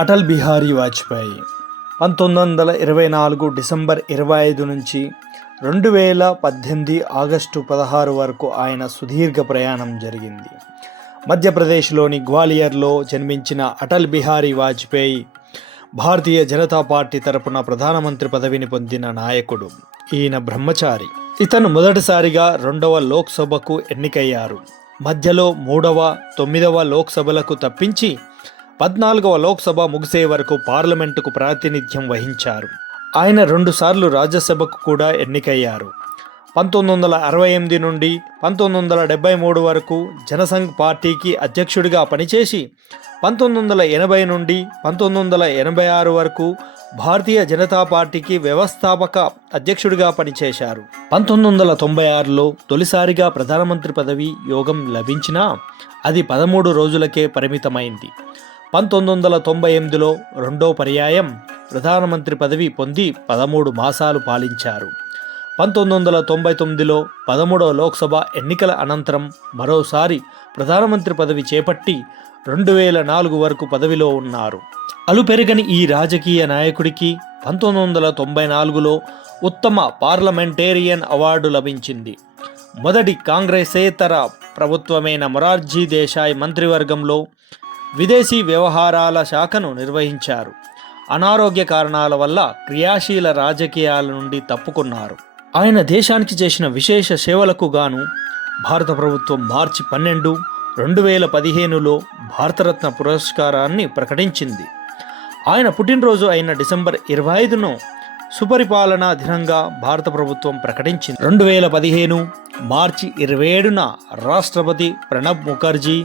Atal Bihari Vajpayee 1924 December 25 నుంచి 2018 August 16 వరకు ఆయన సుదీర్ఘ ప్రయాణం జరిగింది. మధ్యప్రదేశ్లోని గ్వాలియర్లో జన్మించిన అటల్ బిహారీ వాజ్పేయి భారతీయ జనతా పార్టీ తరపున ప్రధానమంత్రి పదవిని పొందిన నాయకుడు. ఈయన బ్రహ్మచారి. ఇతను మొదటిసారిగా 2వ లోక్సభకు ఎన్నికయ్యారు. మధ్యలో 3వ, 9వ లోక్సభలకు తప్పించి 14వ లోక్సభ ముగిసే వరకు పార్లమెంటుకు ప్రాతినిధ్యం వహించారు. ఆయన 2 సార్లు రాజ్యసభకు కూడా ఎన్నికయ్యారు. 1968 నుండి 1973 వరకు జనసంఘ్ పార్టీకి అధ్యక్షుడిగా పనిచేసి 1980 నుండి 1986 వరకు భారతీయ జనతా పార్టీకి వ్యవస్థాపక అధ్యక్షుడిగా పనిచేశారు. 1996లో తొలిసారిగా ప్రధానమంత్రి పదవి యోగం లభించినా అది 13 రోజులకే పరిమితమైంది. 1998లో రెండో పర్యాయం ప్రధానమంత్రి పదవి పొంది 13 మాసాలు పాలించారు. 1999లో 13వ లోక్సభ ఎన్నికల అనంతరం మరోసారి ప్రధానమంత్రి పదవి చేపట్టి 2004 వరకు పదవిలో ఉన్నారు. అలుపెరగని ఈ రాజకీయ నాయకుడికి 1994లో ఉత్తమ పార్లమెంటేరియన్ అవార్డు లభించింది. మొదటి కాంగ్రెసేతర ప్రభుత్వమైన మొరార్జీ దేశాయ్ మంత్రివర్గంలో విదేశీ వ్యవహారాల శాఖను నిర్వహించారు. అనారోగ్య కారణాల వల్ల క్రియాశీల రాజకీయాల నుండి తప్పుకున్నారు. ఆయన దేశానికి చేసిన విశేష సేవలకు గాను భారత ప్రభుత్వం మార్చి 12, 2015లో భారతరత్న పురస్కారాన్ని ప్రకటించింది. ఆయన పుట్టినరోజు అయిన డిసెంబర్ 25ను సుపరిపాలనా దినంగా భారత ప్రభుత్వం ప్రకటించింది. 2015 మార్చి 27న రాష్ట్రపతి ప్రణబ్ ముఖర్జీ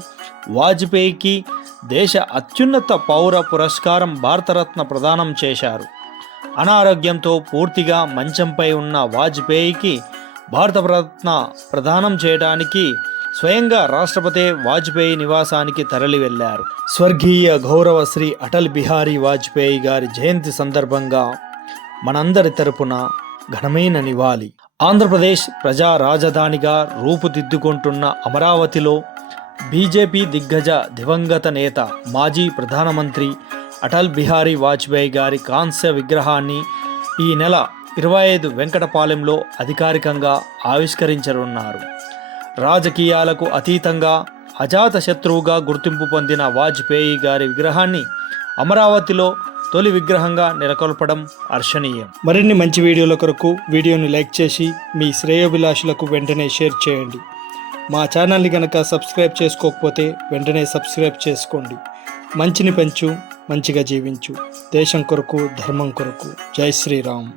వాజ్పేయికి దేశ అత్యున్నత పౌర పురస్కారం భారతరత్న ప్రదానం చేశారు. అనారోగ్యంతో పూర్తిగా మంచంపై ఉన్న వాజ్పేయికి భారతరత్న ప్రదానం చేయడానికి స్వయంగా రాష్ట్రపతి వాజ్పేయి నివాసానికి తరలి వెళ్లారు. స్వర్గీయ గౌరవ శ్రీ అటల్ బిహారీ వాజ్పేయి గారి జయంతి సందర్భంగా మనందరి తరపున ఘనమైన నివాళి. ఆంధ్రప్రదేశ్ ప్రజా రాజధానిగా రూపుదిద్దుకుంటున్న అమరావతిలో బీజేపీ దిగ్గజ దివంగత నేత మాజీ ప్రధానమంత్రి అటల్ బిహారీ వాజ్పేయి గారి కాంస్య విగ్రహాన్ని ఈ నెల 25 వెంకటపాలెంలో అధికారికంగా ఆవిష్కరించనున్నారు. రాజకీయాలకు అతీతంగా అజాత శత్రువుగా గుర్తింపు పొందిన వాజ్పేయి గారి విగ్రహాన్ని అమరావతిలో తొలి విగ్రహంగా నెలకొల్పడం హర్షణీయం. మరిన్ని మంచి వీడియోల కొరకు వీడియోను లైక్ చేసి మీ శ్రేయోభిలాషులకు వెంటనే షేర్ చేయండి. మా ఛానల్ని కనుక సబ్స్క్రైబ్ చేసుకోకపోతే వెంటనే సబ్స్క్రైబ్ చేసుకోండి. మంచిని పెంచు, మంచిగా జీవించు. దేశం కొరకు, ధర్మం కొరకు. జై శ్రీరామ్.